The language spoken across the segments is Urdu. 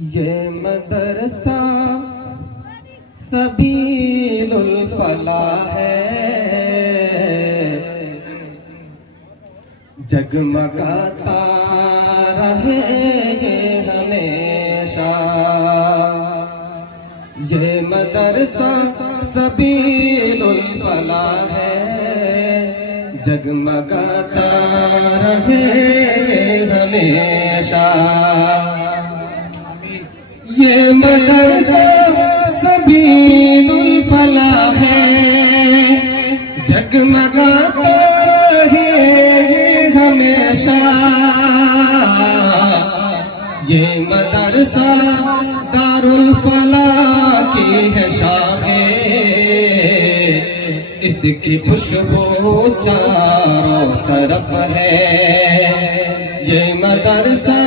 یہ مدرسہ سبیل الفلاح ہے، جگمگاتا رہے یہ ہمیشہ۔ یہ مدرسہ سبیل الفلاح ہے، جگمگاتا رہے یہ ہمیشہ۔ یہ مدرسہ سبیل الفلاح ہے، جگمگاتا رہے ہمیشہ۔ یہ مدرسہ دار الفلاح کی ہے شاخیں، اس کی خوشبو چاروں طرف ہے۔ یہ مدرسہ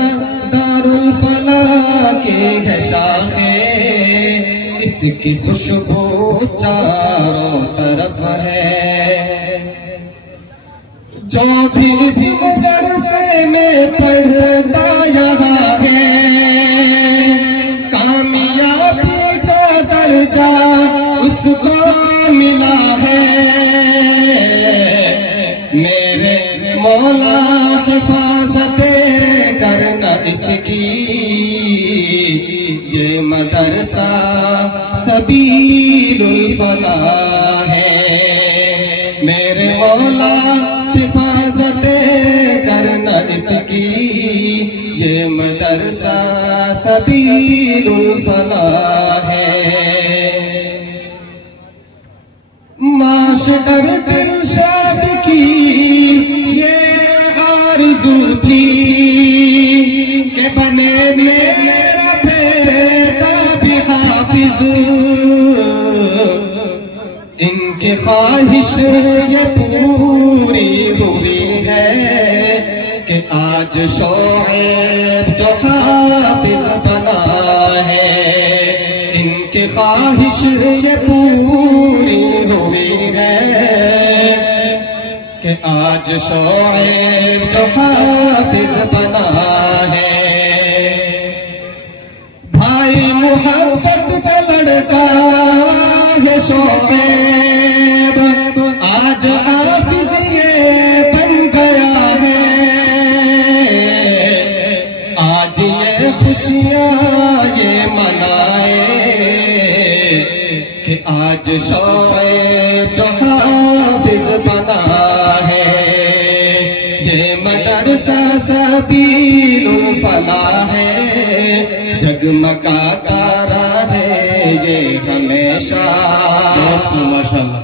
دار الفلاح کی ہے شاخیں، اس کی خوشبو چاروں طرف ہے۔ جو بھی اس مدرسے میں پڑھتا یہاں ہے، کامیابی کا درجہ اس کو ملا ہے۔ میرے مولا حفاظت کرنا اس کی، یہ مدرسہ سبیل الفلاح ہے۔ میرے مولا حفاظت کرنا اس کی، یہ مدرسہ سبیل الفلاح ہے۔ معاشر ارشاد کی یہ آرزو تھی کہ بنے میرا بیٹا بھی حافظ، ان کی خواہش یہ پوری ہوئی ہے کہ آج شعیب جو حافظ بنا ہے۔ ان کی خواہش یہ پوری ہوئی ہے کہ آج شعیب جو حافظ بنا ہے۔ بھائی محبت کا لڑکا ہے شعیب، آج حافظ یہ بن گیا ہے۔ آج یہ خوشیاں یہ منائے کہ آج شعیب جو حافظ بنا ہے۔ یہ مدرسہ سبیل الفلاح ہے، جگمگاتا رہے یہ ہمیشہ۔ ماشاءاللہ۔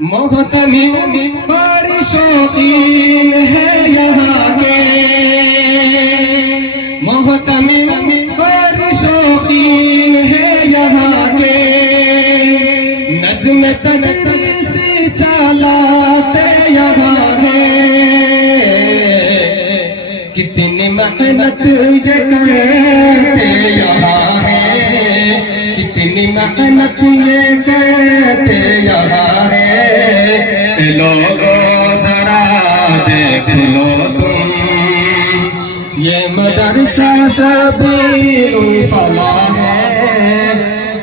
محتمم بارشوں دین ہے یہاں کے، محتمم بارشوں دین ہے یہاں کے۔ نظم تدریس چالات یہاں ہے، کتنی محنت یہ کرتے یہاں ہے، کتنی محنت یہ کرتے یہاں ہے۔ لوگوں ذرا دیکھ لو تم، یہ مدرسہ سبیل الفلاح ہے،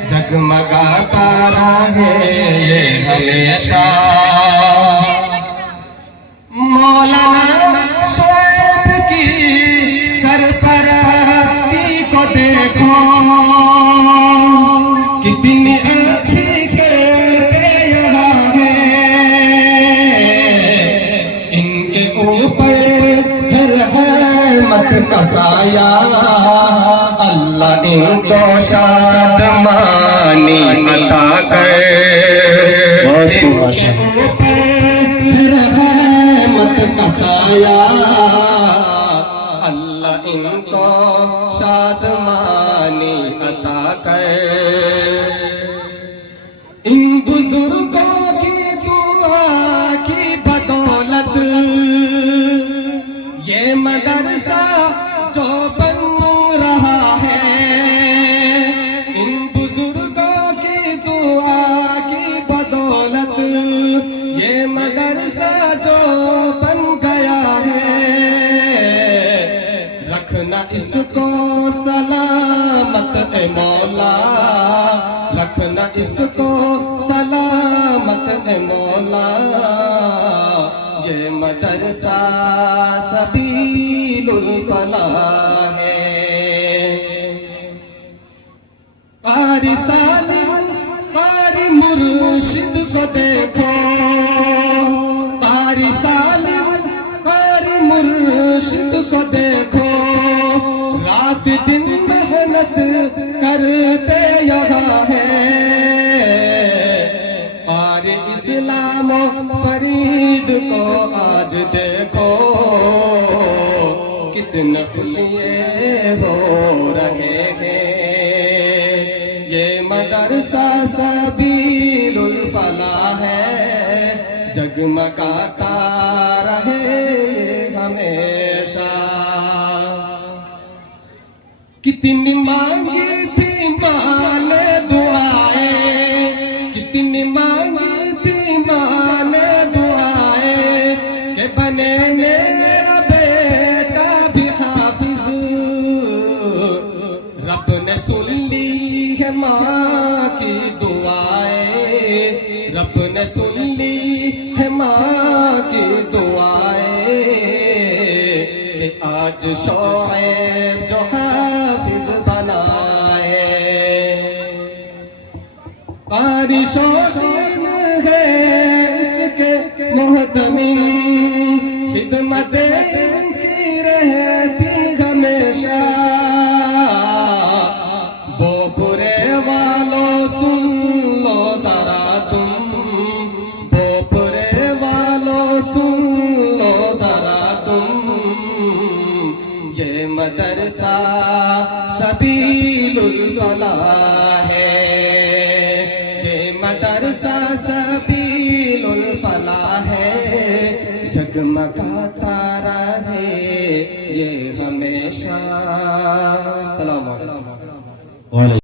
جگمگاتا رہے یہ ہمیشہ۔ مولانا شعیب کی سرپرستی کو دیکھو، کتنی اچھی کرتے یہاں ہے۔ ان کے اوپر ہے رحمت کا سایہ، اللہ ان کو شادمانی عطا کرے۔ رحمت کا سایہ، اللہ ان کو شادمانی عطا کرے۔ ان بزرگوں کی دعا کی بدولت یہ مدرسہ جو بن رہا ہے۔ ان بزرگوں کی دعا کی بدولت یہ مدرسہ جو بن گیا ہے۔ رکھنا اس کو سلام قاری سالم قاری مرشد کو دیکھو، قاری سالم قاری مرشد کو دیکھو، رات دن محنت کرتے یہاں ہے، قاری اسلام فرید کو آج دیکھو، کتنے خوشیاں ہو رہے ہیں، یہ مدرسہ سبیل الفلاح ہے، جگمگاتا رہے ہمیشہ۔ کتنی مانگی تھی ماں نے دعائیں، کتنی مانگی تھی ماں نے دعائیں، کہ بنے میرا بیٹا بھی حافظ، رب نے سن لی ہے ماں کی دعائیں، رب نے سن لی ہے ماں کی دعائیں، کہ آج شعیب جو حافظ بنا ہے، قاری شوقین ہے اس کے محتمم، خدمت ان کی رہتی ہمیشہ، بوپورے والوں سن لو ذرا تم، بوپورے والوں سن لو ذرا تم، یہ مدرسہ سبیل الفلاح ہے، یہ مدرسہ سبیل الفلاح ہے، جگمگاتا رہے یہ ہمیشہ۔ سلام علیکم۔